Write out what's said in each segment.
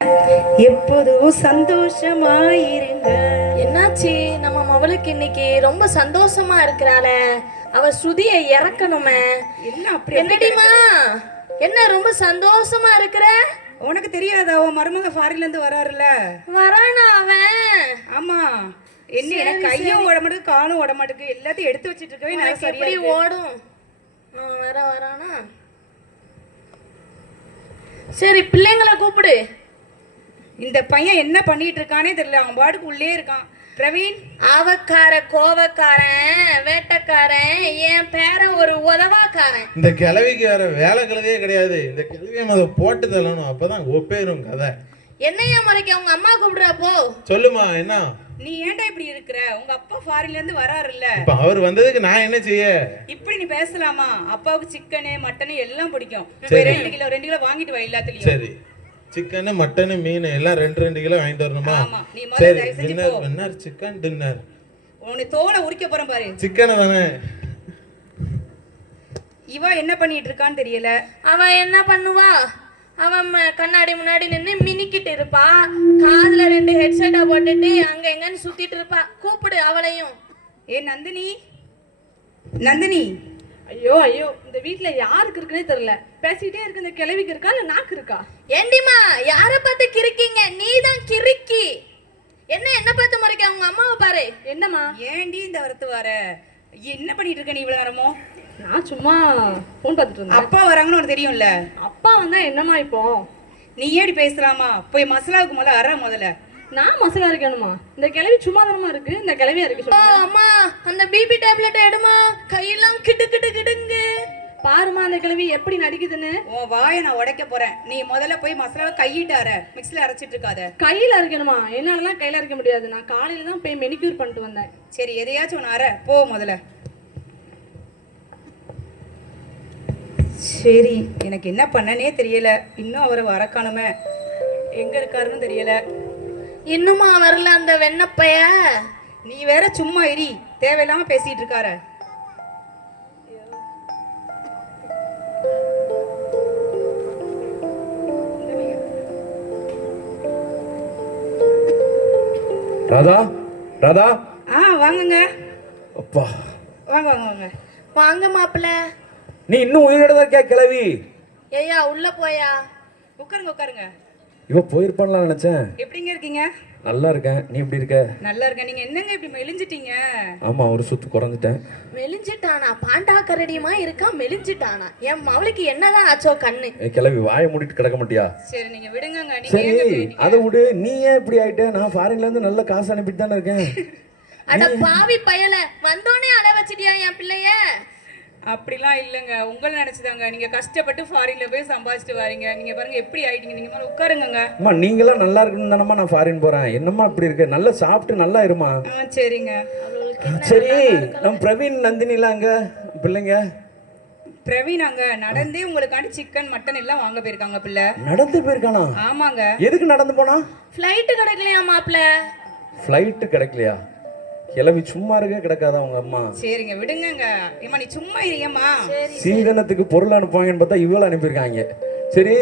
எப்போதும் சந்தோஷமாயிருங்க. என்னாச்சு? நம்ம மவளுக்கு இன்னைக்கு ரொம்ப சந்தோஷமா இருக்கிறாளே. அவ ஸ்ருதியை இறக்கணுமே. என்ன அப்படி என்னடிமா, என்ன ரொம்ப சந்தோஷமா இருக்கிற? உனக்கு தெரியாதா அவன் மருமக ஃபாரின்ல இருந்து வராருல? வரானா அவன்? ஆமா. என்ன எனக்கு கையும் ஓட மாட்டேங்குது, காலும் ஓட மாட்டேங்குது, எல்லாத்தையும் எடுத்து வச்சிட்டு இருக்கவே நான் சரியா எப்படி ஓடும்? வரானா? சரி, பிள்ளைங்களை கூப்பிடு. இந்த பையன் என்ன பண்ணிட்டு இருக்கானே தெரியல, அவன் பாட்டுக்கு உள்ளே இருக்கான். பிரவீன், அவக்கார கோவக்காரன் வேட்டக்காரன், என் பேரன் ஒரு உதவாக்காரன். இந்த கிழவிக்கு வேற வேலை கழுதையே கிடையாது. இந்த கிழவியை அதை போட்டு தள்ளணும், அப்பதான் ஒப்பேரும் கதை. என்னையா முறைக்கு அவங்க அம்மா கூப்பிடுறப்போ? சொல்லுமா என்ன? நீ ஏன்டா இப்படி இருக்கிற? உங்க அப்பா ஃபாரின்ல இருந்து வராருல்ல? இப்ப அவர் வந்ததுக்கு நான் என்ன செய்ய? இப்படி நீ பேசலாமா? அப்பாவுக்கு சிக்கனு மட்டனு எல்லாம் பிடிக்கும். சரி. 2 கிலோ வாங்கிட்டு வா எல்லாத்துலயும். சரி, சிக்கனு மட்டனு மீன் எல்லாம் 2 கிலோ வாங்கிட்டு வரணுமா? ஆமா. நீ முதல்ல தயவு செஞ்சு போ. Dinner chicken dinner. உன்னை தோலை உரிக்க போறேன் பாரு. சிக்கன் தானே. இவ என்ன பண்ணிட்டு இருக்கான்னு தெரியல. அவன் என்ன பண்ணுவா? அவன் கண்ணாடி முன்னாடி நின்று மினிக்கிட்டு இருப்பா, காதுல 2 ஹெட்செட்டை போட்டுட்டு அங்க எங்கன்னு சுத்திட்டு இருப்பா. கூப்பிடு அவளையும். ஏ நந்தினி, நந்தினி. ஐயோ ஐயோ, இந்த வீட்ல யாருக்கு இருக்குன்னே தெரியல. பேசிட்டே இருக்கு. இந்த கிழவிக்கு இருக்கா இல்ல நாக்கு இருக்கா? ஏண்டிமா, யார பார்த்து கிறுக்கீங்க? நீதான் கிறுக்கி. என்ன பார்த்து முறைக்க? அவங்க அம்மாவை பாரு. என்னம்மா? ஏண்டி இந்த வரத்து வர? என்ன பண்ணிட்டு இருக்க நீ இவ்வளவு நேரமும்? நான் சும்மா போன் பார்த்துட்டு இருந்தேன். அப்பா வராங்கன்னு உனக்கு தெரியும்ல? அப்பா வந்தா என்னம்மா இப்போ? நீ ஏடி பேசலாமா? போய் மசாலாவுக்கு முதல்ல முதல்ல. நான் மசாலா இருக்கணுமா? இந்த கிழவி சும்மா தானமா இருக்கு. இந்த கிழவியா இருக்கு சொல்லுங்க. அம்மா, அந்த பிபி டேப்லெட் எடுமா. கையெல்லாம் கிட்டு கிட்டு கிடுங்க. பாருமா அந்த கிழவி எப்படி நடிக்குதுன்னு. உன் வாயை நான் உடைக்க போறேன். நீ முதல்ல போய் மசாலாவை கையிட்டு அரை, மிக்ஸில அரைச்சிட்டு இருக்காத. கையில அரைக்கணுமா? என்னாலலாம் கையில அரைக்க முடியாது. நான் காலையில தான் போய் மெனிக்யூர் பண்ணிட்டு வந்தேன். சரி, எதையாச்சும் ஒன்று அரை போ முதல்ல. சரி, எனக்கு என்ன பண்ணனே தெரியல. இன்னும் அவரை வரக்கானுமே, எங்க இருக்காருன்னு தெரியல. இன்னுமா வரல அந்த வெண்ணப்பைய? நீ வேற சும்மா இரி, தேவையில்லாம பேசிட்டு இருக்காரு. ராதா, ராதா. வாங்குங்க. அப்பா, வாங்க வாங்க வாங்க. வாங்க மாப்பிள்ள. நீ இன்னும் உயிரோட தான் இருக்கியா கிழவி? ஏய்யா, உள்ள போயா. உட்காருங்க உட்காருங்க. இவ போயிருப்பான்லாம் நினைச்சேன். எப்படிங்க இருக்கீங்க? நல்லா இருக்கேன். நீ எப்படி இருக்க? நல்லா இருக்கேன். நீங்க என்னங்க இப்படி மெலிஞ்சிட்டீங்க? ஆமா, ஒரு சுத்து குறைஞ்சிட்டேன். மெலிஞ்சிட்டானா? பாண்டா கரடியுமா இருக்கா, மெலிஞ்சிட்டானா? என் மவளுக்கு என்னதான் ஆச்சோ கண்ணு? கிழவி வாயை மூடிட்டு கிடக்க மாட்டியா? சரி, நீங்க விடுங்கங்க. நீங்க சரி, ஏங்க போயிட்டீங்க? அதை விடு. நீ ஏன் இப்படி ஆயிட்ட? நான் ஃபாரின்ல இருந்து நல்ல காசு அனுப்பிட்டு தானே இருக்கேன். அட பாவி பயல, வந்தோடனே அழ வச்சிட்டியா என் பிள்ளைய? அப்படிலாம் இல்லைங்க, உங்களை நினைச்சுதாங்க. நீங்க கஷ்டப்பட்டு ஃபாரின்ல போய் சம்பாதிச்சுட்டு வாரீங்க. நீங்க பாருங்க எப்படி ஆயிட்டீங்க. நீங்க மேல உட்காருங்க. அம்மா, நீங்களாம் நல்லா இருக்கணும் தானம்மா நான் ஃபாரின் போறேன். என்னம்மா இப்படி இருக்க? நல்லா சாப்பிட்டு நல்லா இருமா. சரிங்க. சரி, நம்ம பிரவீன் நந்தினிலாம் அங்க பிள்ளைங்க? பிரவீன் அங்க நடந்தே உங்களுக்காண்டி சிக்கன் மட்டன் எல்லாம் வாங்க போயிருக்காங்க பிள்ளை. நடந்து போயிருக்கானா? ஆமாங்க. எதுக்கு நடந்து போனா? ஃப்ளைட் கிடைக்கலையா மாப்பிள்ள? ஃப்ளைட்டு கிடைக்கலையா? கிளவி சும்மா இருக்க கிடக்காதா உங்க அம்மா? சரிங்க, விடுங்கங்க. ஏமா நீ சும்மா இருமா. சீதனத்துக்கு பொருள் அனுப்புவாங்கன்னு பார்த்தா இவ்வளவு அனுப்பியிருக்காங்க. சரி,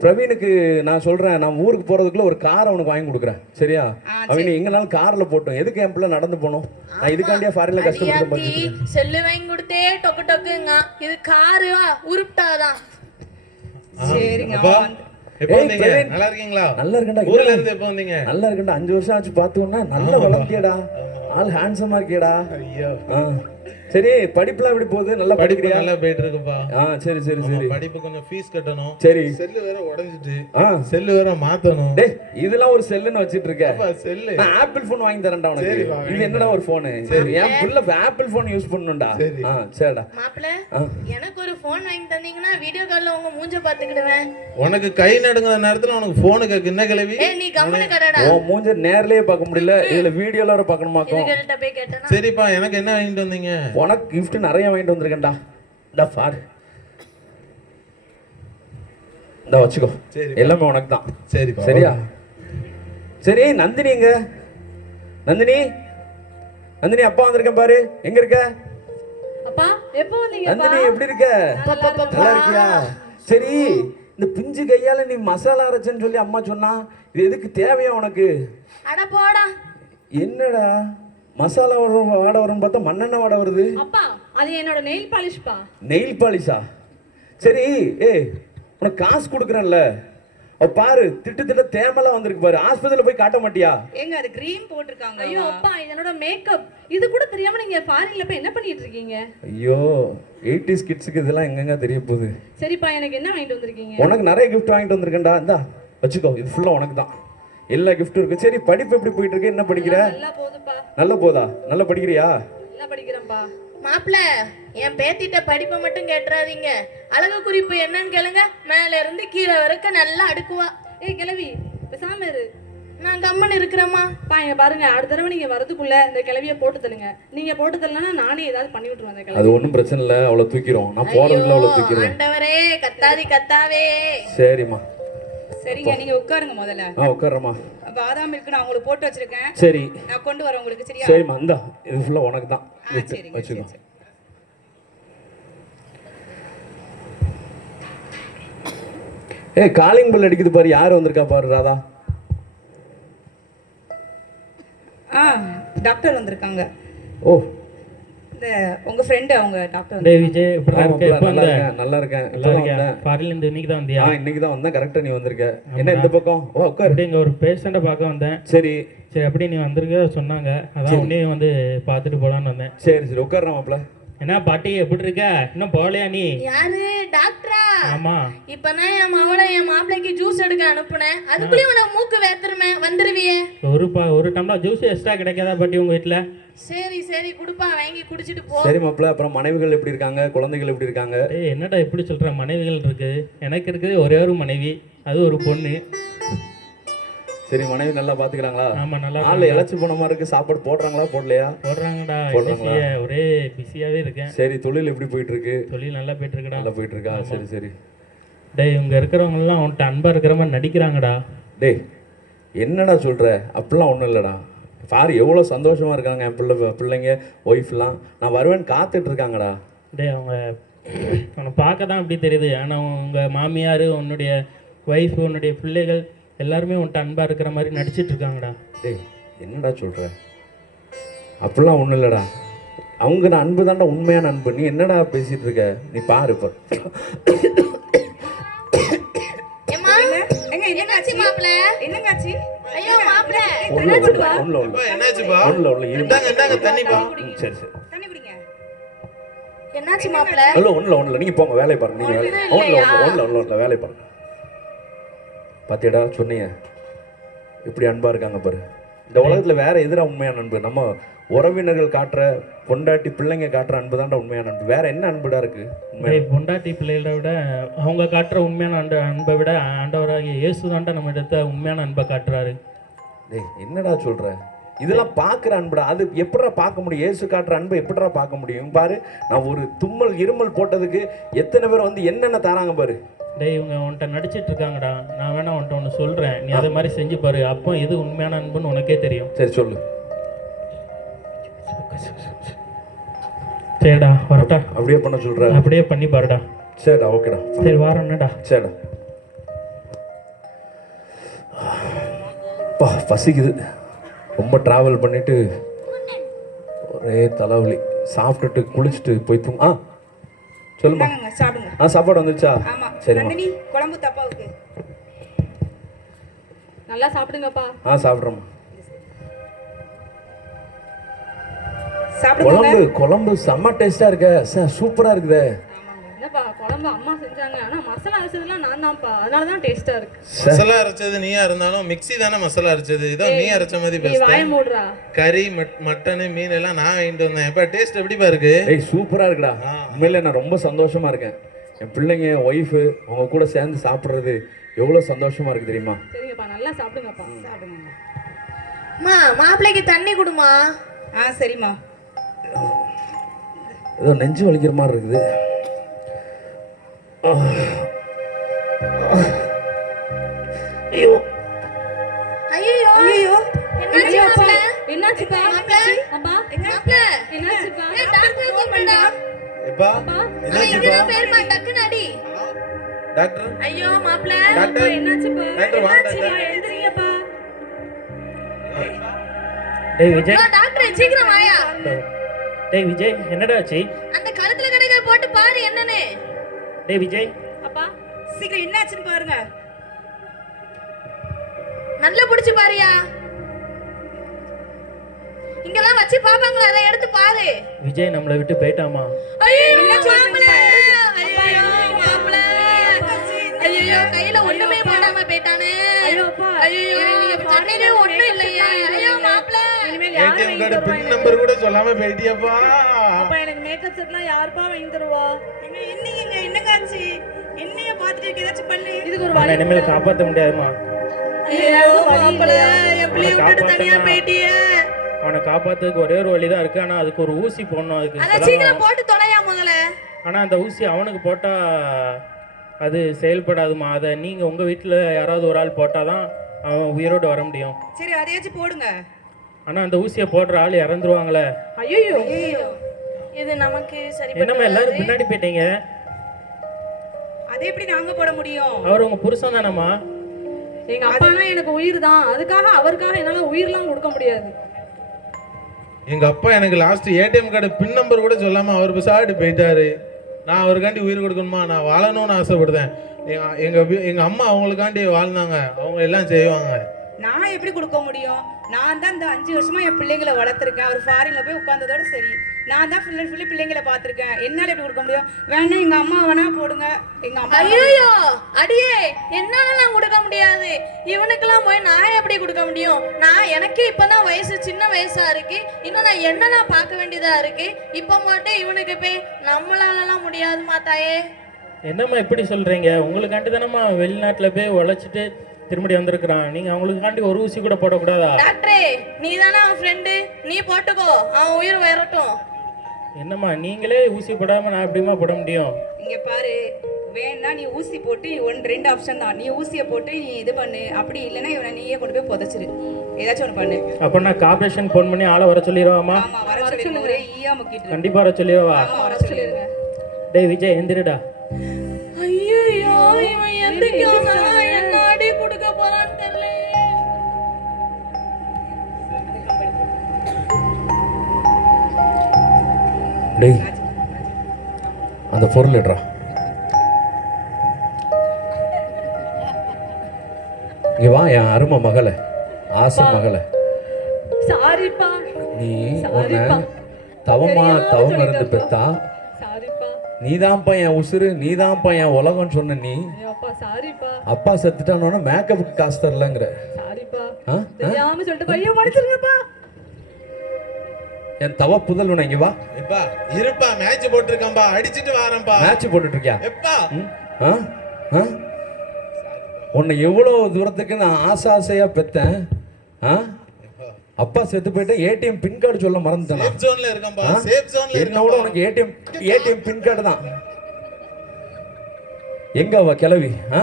பிரவீனுக்கு நான் சொல்றேன், நான் ஊருக்கு போறதுக்குள்ள ஒரு கார் அவனுக்கு வாங்கி கொடுக்குறேன். சரியா? அவன் எங்கனாலும் கார்ல போட்டோம். எதுக்கு என் பிள்ளை நடந்து போனோம்? நான் இதுக்காண்டியா ஃபாரின்ல கஷ்டப்பட்டு செல்லு வாங்கி கொடுத்தே டொக்கு டொக்குங்க. இது காரு உருப்டாதான். சரிங்க. எப்போ வந்தீங்க? நல்லா இருக்கீங்களா? நல்லா இருக்கேன்டா. ஊர்ல இருந்து எப்போ வந்தீங்க? நல்லா இருக்கேன்டா. 5 வருஷம் ஆச்சு பார்த்தோன்னா. நல்லா வளர்த்தியடா. ஆள் ஹேண்ட்ஸமா இருக்கியடா. ஐயோ. சரி, படிப்புலாம் எப்படி போகுது? நல்லா படிப்பு படிக்கிறியா? நல்லா போயிட்டு இருக்குப்பா. சரி சரி சரி. படிப்பு கொஞ்சம் ஃபீஸ் கட்டணும். சரி. செல்லு வேற உடைஞ்சிட்டு. செல்லு வேற மாத்தணும். டேய், இதெல்லாம் ஒரு செல்லுன்னு வச்சிட்டு இருக்க? செல்லு. நான் ஆப்பிள் ஃபோன் வாங்கி தரேன்டா உனக்கு. சரி, இது என்னடா ஒரு ஃபோன்? என் புள்ள ஆப்பிள் ஃபோன் யூஸ் பண்ணனும்டா. சரிடா. மாப்பிள்ள, எனக்கு ஒரு ஃபோன் வாங்கி தந்தீங்கன்னா வீடியோ கால்ல உங்க மூஞ்ச பாத்துக்கிடுவேன். உனக்கு கை நடுங்குற நேரத்துல உனக்கு ஃபோன் கேக்கு என்ன கிளவி? ஏய், நீ கம்மனு கடடா. ஓ மூஞ்ச நேர்லயே பார்க்க முடியல, இதுல வீடியோல வர பார்க்கணுமாக்கும். இதுகிட்ட போய் கேட்டனா? சரிப்பா, எனக்கு என்ன வாங்கிட்டு வந்தீங்க? உனக்கு gift நிறைய வாங்கிட்டு வந்திருக்கேன்டா. டா பாரு. டா வச்சுக்கோ. எல்லாமே உனக்கு தான். சரிப்பா. சரியா? சரி, நந்தினி எங்க? நந்தினி, நந்தினி அப்பா வந்திருக்கேன் பாரு. எங்க இருக்க? அப்பா எப்போ வந்தீங்க? நந்தினி எப்படி இருக்க? நல்லா இருக்கியா? சரி, இந்த பிஞ்சு கையால நீ மசாலா அரைச்சேன்னு சொல்லி அம்மா சொன்னா, இது எதுக்கு தேவையா உனக்கு? அட போடா. என்னடா மசாலா வாட வரும்னு பார்த்தா மண்ணெண்ணெய் வாட வருது. அப்பா அது என்னோட நெயில் பாலிஷ்பா. நெயில் பாலிஷா? சரி, உனக்கு காசு கொடுக்குறேன்ல, பாரு திட்டு திட்ட தேமெல்லாம் வந்திருக்கு பாரு. ஆஸ்பத்திரியில போய் காட்ட மாட்டியா? ஏங்க அது கிரீம் போட்டிருக்காங்க. ஐயோ அப்பா இது என்னோட மேக்கப். இது கூட தெரியாம நீங்க ஃபாரின்ல போய் என்ன பண்ணிட்டு இருக்கீங்க? ஐயோ 80s கிட்ஸுக்கு இதெல்லாம் எங்கெங்க தெரிய போகுது. சரிப்பா எனக்கு என்ன வாங்கிட்டு வந்திருக்கீங்க? உனக்கு நிறைய கிஃப்ட் வாங்கிட்டு வந்திருக்கேன்டா. இந்தா வச்சுக்கோ, இது ஃபுல்லா உனக்கு தான். எல்லா கிஃப்ட்டும் இருக்கு. சரி, படிப்பு எப்படி போயிட்டு இருக்கு? என்ன படிக்கிற? நல்லா போகுதுப்பா. நல்லா போதா? நல்லா படிக்கிறியா? நல்லா படிக்கிறேன்ப்பா. மாப்பிள்ள, என் பேத்திட்ட படிப்பை மட்டும் கேட்டுறாதீங்க. அழகு குறிப்பு என்னன்னு கேளுங்க. மேல இருந்து கீழே வரைக்கும் நல்லா அடுக்குவா. ஏய் கிழவி பேசாம இரு. நான் கம்மன் இருக்கிறேம்மா. பா இங்க பாருங்க, அடுத்த தடவை நீங்க வரதுக்குள்ள இந்த கிழவிய போட்டு தள்ளுங்க. நீங்க போட்டு தள்ளனா நானே ஏதாவது பண்ணி விட்டுருவேன் அந்த அது கிழவி. ஒன்றும் பிரச்சனை இல்லை, அவளை தூக்கிறோம். நான் போறதுல அவளை தூக்கிறேன். ஆண்டவரே, கத்தாதி கத்தாவே. சரிம்மா, சரிங்க நீங்க உட்காருங்க முதல்ல. உட்காரம்மா. பாதாம் மில்க் நான் உங்களுக்கு போட்டு வச்சிருக்கேன். சரி, நான் கொண்டு வரேன் உங்களுக்கு. சரியா? சரிம்மா, இந்தா இது ஃபுல்லா உனக்கு தான். சரிங்க. வச்சுக்கோ. சரி. காலிங் பெல் அடிக்குது பாரு. யார் வந்திருக்கா பாரு. ராதா. டாக்டர் வந்திருக்காங்க. ஓ, இந்த உங்க ஃப்ரெண்ட் அவங்க டாக்டர். டேய் விஜய், இப்படி இருக்க? எப்போ நல்லா வந்த? இருக்கேன், நல்லா இருக்கேன். நல்லா இருக்கியா? ஃபாரின்ல இருந்து இன்னைக்கு தான் வந்தியா? இன்னைக்கு தான் வந்தேன். கரெக்டா நீ வந்திருக்க. என்ன இந்த பக்கம்? ஓ உட்காரு. அப்படியே இங்க ஒரு பேஷண்ட்டை பார்க்க வந்தேன். சரி சரி, அப்படி நீ வந்திருக்க சொன்னாங்க, அதான் உன்னையும் வந்து பார்த்துட்டு போலான்னு வந்தேன். சரி சரி, உட்கார்றா மாப்ள. என்ன பாட்டி, எப்படி இருக்க? இன்னும் போகலையா நீ? யாரு டாக்டரா? ஆமா. இப்பதான் என் மவளை என் மாப்பிள்ளைக்கு ஜூஸ் எடுக்க அனுப்புனேன். அதுக்குள்ளேயும் உனக்கு மூக்கு வேத்துருமே, வந்துருவியே. ஒரு டம்ளர் ஜூஸ் எக்ஸ்ட்ரா கிடைக்காதா பாட்டி உங்க வீட்டுல? சரி சரி குடுப்பா, வாங்கி குடிச்சிட்டு போ. சரி மாப்ள, அப்புறம் மனைவிகள் எப்படி இருக்காங்க? குழந்தைகள் எப்படி இருக்காங்க? ஏய் என்னடா இப்படி சொல்ற? மனைவிகள் இருக்கு. எனக்கு இருக்குது ஒரே ஒரு மனைவி, அது ஒரு பொண்ணு. சரி, மனைவி நல்லா பாத்துக்கிறாங்களா? ஆமா, நல்லா ஆளு இழைச்சு போன மாதிரி இருக்கு. சாப்பாடு போடுறாங்களா போடலையா? போடுறாங்கடா. போடுறாங்களா? ஒரே பிஸியாவே இருக்கேன். சரி, தொழில் எப்படி போயிட்டு இருக்கு? தொழில் நல்லா போயிட்டு இருக்குடா. நல்லா போயிட்டு இருக்கா? சரி சரி. டேய், இங்க இருக்கிறவங்க எல்லாம் அவன்கிட்ட அன்பா இருக்கிற மாதிரி நடிக்கிறாங்கடா. டேய் என்னடா சொல்ற? அப்படிலாம் ஒன்றும் இல்லைடா. பாரு எவ்வளோ சந்தோஷமா இருக்காங்க என் பிள்ளைங்க ஒய்ஃப்லாம். நான் வருவேன்னு காத்துட்டு இருக்காங்கடா. டேய், அவங்க உன்னை பார்க்க தான் அப்படி தெரியுது, ஆனால் உங்கள் மாமியார், உன்னுடைய ஒய்ஃப், உன்னுடைய பிள்ளைகள் எல்லாருமே உன்கிட்ட அன்பாக இருக்கிற மாதிரி நடிச்சிட்டு இருக்காங்கடா. டேய் என்னடா சொல்ற? அப்படிலாம் ஒன்றும் இல்லைடா. அவங்க நான் அன்பு தான்டா உண்மையான அன்பு. நீ என்னடா பேசிட்டு இருக்க? நீ பாரு இப்போ. ஏம்மா, என்னாச்சு மாப்பிள்ள? என்னங்காச்சு? ஐயோ மாப்பிள்ள, என்னாச்சுப்பா? ஒன்றும் இந்தாங்க தண்ணிப்பா. சரி சரி. தண்ணி குடிங்க. என்னாச்சு மாப்பிள்ள? ஒன்றும் நீங்கள் போங்க, வேலையை பாருங்க. நீங்கள் ஒன்றும் வேலையை பாருங்க. பார்த்தியடா, சொன்னீங்க இப்படி அன்பா இருக்காங்க பாரு. இந்த உலகத்துல வேற எதிராக உண்மையான அன்பு? நம்ம உறவினர்கள் காட்டுற, பொண்டாட்டி பிள்ளைங்க காட்டுற அன்பு தான்டா உண்மையான அன்பு. வேற என்ன அன்புடா இருக்கு? பொண்டாட்டி பிள்ளைகளை விட அவங்க காட்டுற உண்மையான அன்பை விட ஆண்டவராகிய இயேசு தான்டா நம்ம இடத்த உண்மையான அன்பை காட்டுறாரு. டேய் என்னடா சொல்ற? இதெல்லாம் பார்க்குற அன்புடா. அது எப்படா பார்க்க முடியும்? இயேசு காட்டுற அன்பை எப்படா பார்க்க முடியும்? பாரு, நான் ஒரு தும்மல் இருமல் போட்டதுக்கு எத்தனை பேர் வந்து என்னென்ன தராங்க பாரு. டேய், இவங்க உன்கிட்ட நடிச்சிட்டு இருக்காங்கடா. நான் வேணா உன்கிட்ட ஒன்று சொல்கிறேன், நீ அதே மாதிரி செஞ்சு பாரு. அப்போ எது உண்மையான அன்புன்னு உனக்கே தெரியும். சரி சொல்லு. சரிடா, வரட்டா? அப்படியே பண்ண சொல்ற? அப்படியே பண்ணி பாருடா. சரிடா, ஓகேடா. சரி, வாரம்டா. சரிடா. பசிக்குது. ரொம்ப ட்ராவல் பண்ணிட்டு ஒரே தலைவலி. சாப்பிட்டுட்டு குளிச்சுட்டு போய் தூங்க. சொல்லுமா. சாப்பிடுங்க. சாப்பாடு வந்துருச்சா? ஆமா. சரிம்மா. நந்தினி, குழம்பு தப்பாவுக்கு. நல்லா சாப்பிடுங்கப்பா. சாப்பிட்றோம்மா. சாப்பிடுங்க. குழம்பு செம்ம டேஸ்டா இருக்க. சூப்பரா இருக்குதே. என்னப்பா, குழம்பு அம்மா செஞ்சாங்க, ஆனா மசாலா அரைச்சதுலாம் நான் தான்ப்பா, அதனால தான் டேஸ்டா இருக்கு. மசாலா அரைச்சது நீயா இருந்தாலும் மிக்ஸி தானே மசாலா அரைச்சது. இதான் நீ அரைச்ச மாதிரி நீ வாய பேசுற. மூடுறா. கறி மட்டன் மீன் எல்லாம் நான் வாங்கிட்டு வந்தேன். எப்ப டேஸ்ட் எப்படிப்பா இருக்கு? ஏய் சூப்பரா இருக்குடா. உண்மையில நான் ரொம்ப சந்தோஷமா இருக்கேன். என் பிள்ளைங்க, ஒய்ஃபு அவங்க கூட சேர்ந்து சாப்பிட்றது எவ்வளோ சந்தோஷமா இருக்கு தெரியுமா? சரிங்கப்பா, நல்லா சாப்பிடுங்கப்பா. சாப்பிடுங்க. மா, மாப்பிள்ளைக்கு தண்ணி குடுமா. சரிம்மா. ஏதோ நெஞ்சு வலிக்கிற மாதிரி இருக்குது. ஐயோ ஐயோ ஐயோ, என்னாச்சு மாப்பிள்ள? என்னாச்சுப்பா? மாப்பிள்ள, அப்பா மாப்பிள்ள, என்னாச்சுப்பா? டாக்டர் கூப்பிடுடா. எப்பா அவன் என்னாச்சுப்பா? இங்கதான் பேருமா, டக்குன்னு அடி. டாக்டர் ஐயோ மாப்பிள்ள டாக்டர் என்னாச்சுப்பா டாக்டர் வாங்க என்னாச்சுப்பா டாக்டர். எழுந்திரிங்கப்பா டேய் விஜய், டாக்டர் சீக்கிரம் வாயா. டேய் விஜய், என்னடா ஆச்சு? அந்த கழுத்துல கடைகளை போட்டு பாரு என்னன்னு. டேய் விஜய், அப்பா சீக்கிரம் என்னாச்சுன்னு பாருங்க. நல்லா புடிச்சு பாருயா. இங்கெல்லாம் வச்சு பாப்பாங்களா, அதை எடுத்து பாரு. விஜய் நம்மளை விட்டு போயிட்டாமா? ஐயோ மாப்பிள்ள, ஐயோ மாப்பிள்ள, ஐயோ கையில ஒண்ணுமே போடாம போயிட்டானே. ஐயோ அப்பா ஐயோ கண்ணிலே ஒண்ணும் இல்லையா. ஐயோ மாப்பிள்ள, இனிமேல் யார் ஏடிஎம் வாங்கி கார்டு தருவா பின் நம்பர் கூட சொல்லாம போயிட்டியப்பா. அப்பா எனக்கு மேக்கப் செட்லாம் யாருப்பா வாங்கி தருவா என்னங்க ஆச்சு? என்னைய பார்த்துட்டு ஏதாச்சும் பண்ணு. இதுக்கு ஒரு அவனை வழி இனிமேல் காப்பாற்ற முடியாதுமா. ஐயோ மாப்பிள்ள, என் பிள்ளைய விட்டுட்டு தனியா போயிட்டியே. அவனை காப்பாத்துறதுக்கு ஒரே ஒரு வழிதான் இருக்கு. ஆனா அதுக்கு ஒரு ஊசி போடணும். அதுக்கு அத சீக்கிரம் போட்டு தொலையா முதல்ல. ஆனா அந்த ஊசி அவனுக்கு போட்டா அது செயல்படாதுமா. அதை நீங்க உங்க வீட்டுல யாராவது ஒரு ஆள் போட்டாதான் அவன் உயிரோடு வர முடியும். சரி அதையாச்சும் போடுங்க. ஆனா அந்த ஊசியை போடுற ஆள் இறந்துருவாங்களே. ஐயோ இது நமக்கு சரி என்னம்மா எல்லாரும் பின்னாடி போயிட்டீங்க? அதை எப்படி நாங்க போட முடியும்? அவர் உங்க புருஷன் தானம்மா? எங்க அப்பானா எனக்கு உயிர் தான், அதுக்காக அவருக்காக என்னால உயிர்லாம் கொடுக்க முடியாது. எங்க அப்பா எனக்கு லாஸ்ட் ஏடிஎம் கார்டு பின் நம்பர் கூட சொல்லாம அவர் விசாரிட்டு போயிட்டாரு. நான் அவருக்காண்டி உயிர் கொடுக்கணுமா? நான் வாழணும்னு ஆசைப்படுதேன். எங்க அம்மா அவங்களுக்காண்டி வாழ்ந்தாங்க. அவங்க எல்லாம் செய்வாங்க. நான் எப்படி கொடுக்க முடியும்? நான் தான் இந்த 5 வருஷமா என் பிள்ளைங்களை வளர்த்துருக்கேன். அவர் ஃபாரின்ல போய் உட்கார்ந்ததோட சரி. நான் தான் ஃபுல் அண்ட் ஃபுல்லி பிள்ளைங்களை பார்த்துருக்கேன். என்னால எப்படி கொடுக்க முடியும்? வேணா எங்க அம்மா வேணா போடுங்க. எங்க அம்மா ஐயோ அடியே, என்னாலலாம் கொடுக்க முடியாது. இவனுக்கெல்லாம் போய் நான் எப்படி கொடுக்க முடியும்? நான் எனக்கே இப்பதான் வயசு சின்ன வயசா இருக்கு. இன்னும் நான் என்னெல்லாம் பார்க்க வேண்டியதா இருக்கு. இப்ப மட்டும் இவனுக்கு போய் நம்மளாலலாம் முடியாதுமா தாயே. என்னம்மா இப்படி சொல்றீங்க? உங்களுக்காண்டி தானம்மா வெளிநாட்டுல போய் உழைச்சிட்டு திரும்பி வந்திருக்கிறான். நீங்க அவங்களுக்காண்டி ஒரு ஊசி கூட போடக்கூடாதா? டாக்டரே, நீ தானே அவன் ஃப்ரெண்டு, நீ போட்டுக்கோ, அவன் உயிர் வரட்டும். என்னம்மா நீங்களே ஊசி போடாம நான் எப்படிமா போட முடியும்? இங்க பாரு, வேணா நீ ஊசி போட்டு 2 ஆப்ஷன் தான். நீ ஊசியை போட்டு நீ இது பண்ணு. அப்படி இல்லைன்னா இவனை நீயே கொண்டு போய் புதைச்சிரு. ஏதாச்சும் ஒன்று பண்ணு. அப்ப நான் கார்பரேஷன் ஃபோன் பண்ணி ஆளை வர சொல்லிடுவாமா? ஆமா வர சொல்லி ஒரே ஈயா முக்கிட்டு. கண்டிப்பா வர சொல்லிடுவா. ஆமா வர சொல்லிருங்க. டேய் விஜய் எந்திரிடா. ஐயோ இவன் எந்திரிக்காம என்ன அடி கொடுக்க போறான்னு தெரியல. டேய் அந்த பொருள் எடுறா. இங்க வா என் அருமை மகளே, ஆசை மகளே. சாரிப்பா நீ சாரிப்பா. உன்னை தவமா தவம் இருந்து பெத்தா. சாரிப்பா. நீதான்ப்பா என் உசுறு, நீதான்ப்பா என் உலகம்னு சொன்ன நீ. அப்பா சாரிப்பா. அப்பா செத்துட்டானோன்னா மேக்கப்புக்கு காசு தரலங்கிற. சாரிப்பா. ஆ? தெரியாம சொல்லிட்டு ஐயோ மன்னிச்சிருங்கப்பா. என் தவ புதல்வன இங்க வா. எப்பா இருப்பா, மேட்ச் போட்டிருக்கான்பா, அடிச்சிட்டு வாரேன்பா. மேட்ச் போட்டுட்டு இருக்கியா? எப்பா ம்? ஆ? ஆ? உன்னை எவ்வளவு தூரத்துக்கு நான் ஆசையா பெத்தேன். ஆ? அப்பா செத்து போயிட்டு ஏடிஎம் பின் கார்டு சொல்ல மறந்துட்டேனா? சேஃப் ஜோன்ல இருக்கேன்பா, ஆ? சேஃப் ஜோன்ல என்னோட இருக்கேன்பா. உனக்கு ஏடிஎம் பின் கார்டு தான். எங்க அவ கிளவி? ஆ?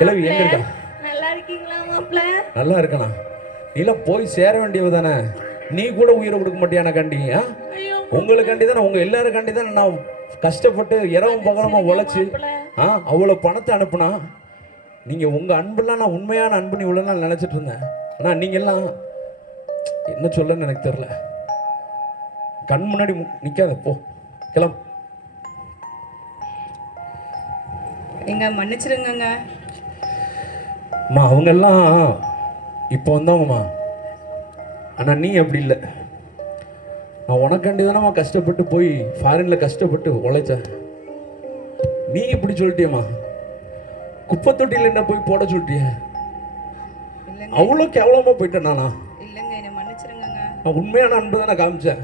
கிளவி எங்க இருக்கா? நல்லா இருக்கீங்களா மாப்பிள்ள? நல்லா இருக்கணா. நீலாம் போய் சேர வேண்டியவ தானே. நீ கூட உயிரை கொடுக்க மாட்டியான கண்டி? ஆ? ஐயோ உங்களுக்காண்டி தானே, உங்க எல்லாருக்காண்டி தானே நான் கஷ்டப்பட்டு இரவும் பகலமா உழைச்சு அவ்வளோ பணத்தை அனுப்புனா. நீங்க உங்க அன்பெல்லாம் நான் உண்மையான அன்புன்னு இவ்வளோ நாள் நினைச்சிட்டு இருந்தேன். ஆனா நீங்க எல்லாம் என்ன சொல்லன்னு எனக்கு தெரியல. கண் முன்னாடி நிக்காத, போ கிளம்பு. எங்க மன்னிச்சிருங்கங்க. அம்மா அவங்க எல்லாம் இப்போ வந்தவங்கம்மா. ஆனா நீ அப்படி இல்லை. நான் உனக்காண்டி தானம்மா கஷ்டப்பட்டு போய் ஃபாரின்ல கஷ்டப்பட்டு உழைச்சேன். நீ இப்படி சொல்லிட்டியம்மா. குப்பை தொட்டியில் என்ன போய் போட சொல்லிட்டிய. இல்லைங்க அவ்வளோ கேவலமா போயிட்டேன் நானா? இல்லைங்க, என்னை மன்னிச்சிருங்கங்க. நான் உண்மையான அன்பு தானே காமிச்சேன்.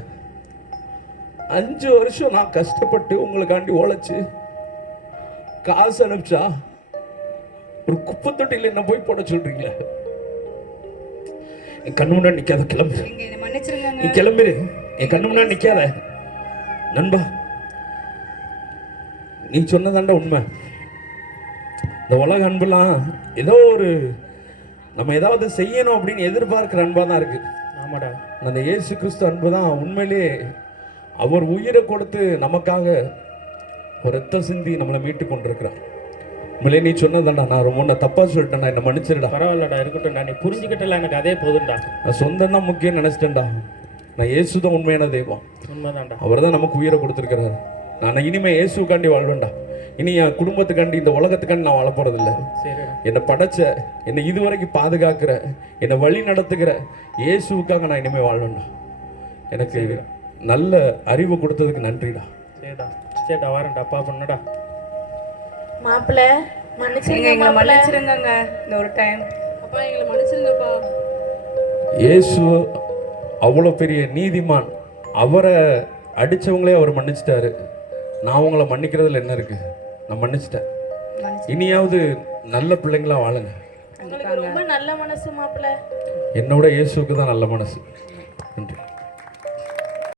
5 வருஷம் நான் கஷ்டப்பட்டு உங்களுக்காண்டி உழைச்சு காசு அனுப்பிச்சா ஒரு குப்பை தொட்டியில் என்ன போய் போட சொல்றீங்களே. என் கண்ணு முன்னாடி நிக்காத, கிளம்பு. நீங்க என்னை மன்னிச்சிருங்கங்க. நீ கிளம்பிரு, என் கண்ணு முன்னாடி நிக்காத நண்பா. நீ சொன்னதாண்டா உண்மை. இந்த உலக அன்பெல்லாம் ஏதோ ஒரு நம்ம ஏதாவது செய்யணும் அப்படின்னு எதிர்பார்க்கிற அன்பா தான் இருக்கு. ஆமாடா. அந்த இயேசு கிறிஸ்து அன்பு தான் உண்மையிலே. அவர் உயிரை கொடுத்து நமக்காக ஒரு ரத்தம் சிந்தி நம்மளை மீட்டு கொண்டிருக்கிறார். உண்மையிலே நீ சொன்னதாண்டா, நான் ரொம்ப நான் தப்பா சொல்லிட்டேன்டா, என்ன மன்னிச்சிருடா. பரவாயில்லடா, இருக்கட்டும்டா. நீ புரிஞ்சுக்கிட்டல எனக்கு அதே போதும்டா. நான் சொந்தம் தான் முக்கியம் நினைச்சிட்டேன்டா. நான் இயேசு தான் உண்மையான தெய்வம். உண்மைதான்டா. அவர் தான் நமக்கு உயிரை கொடுத்துருக்கிறாரு. நான் இனிமே இயேசுக்காண்டி வாழ்வேன்டா. இனி என் குடும்பத்துக்காண்டி இந்த உலகத்துக்காண்டி நான் வாழ போறதில்லை. சரிடா. என்னை படைச்ச, என்னை இதுவரைக்கும் பாதுகாக்கிற, என்னை வழி நடத்துகிற இயேசுவுக்காக நான் இனிமே வாழ்வேன்டா. எனக்கு நல்ல அறிவு கொடுத்ததுக்கு நன்றிடா. சரிடா. சரிடா, வரேன்டா. அப்பா பண்ணடா. மாப்பிள்ள நீங்க மன்னிச்சிருங்க எங்களை மாப்பிள்ள. மன்னிச்சிருங்கங்க இந்த ஒரு டைம். அப்பா எங்களை மன்னிச்சிருங்கப்பா. இயேசு அவ்வளோ பெரிய நீதிமான். அவரை அடித்தவங்களே அவர் மன்னிச்சிட்டாரு. நான் உங்களை மன்னிக்கிறதுல என்ன இருக்கு? நான் மன்னிச்சிட்டேன். இனியாவது நல்ல பிள்ளைங்களா வாழுங்க. உங்களுக்கு ரொம்ப நல்ல மனசு மாப்பிள்ள. என்னோட இயேசுவுக்கு தான் நல்ல மனசு. நன்றி.